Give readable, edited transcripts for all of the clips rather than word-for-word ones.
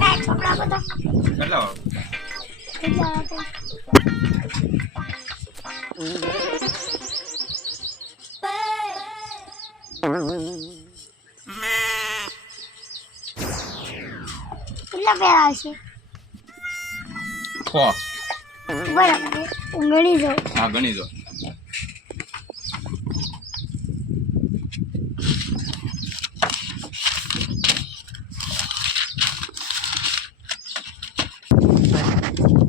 કાઈ છોકરા બધા કેટલા કેટલા હતા કેટલા પેલા છે બરાબર હું ગણી જાઉં હા ગણી દો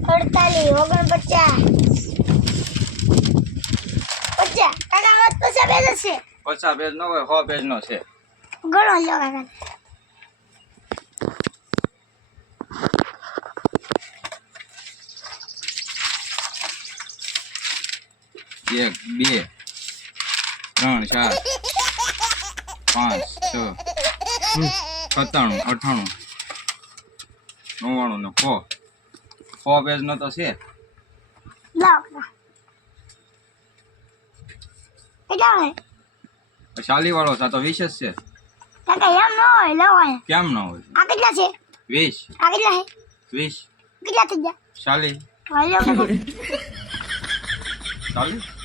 અડતાલીસ 49 50 કાકા વાત તો પેજ છે 50 પેજ નો હોય 100 પેજ નો છે ગણો લ્યો કાકા એક બે ત્રણ ચાર પાંચ છ 97 98 99 ને 100 પેજ નો તો છે લાવ કેટલા હોય 40 વાળો છે તો 20 જ છે કાકા એમ ન હોય લાવ કેમ ન હોય આ કેટલા છે 20 આ કેટલા છે 20 કેટલા થઈ ગયા 40 હાલો 40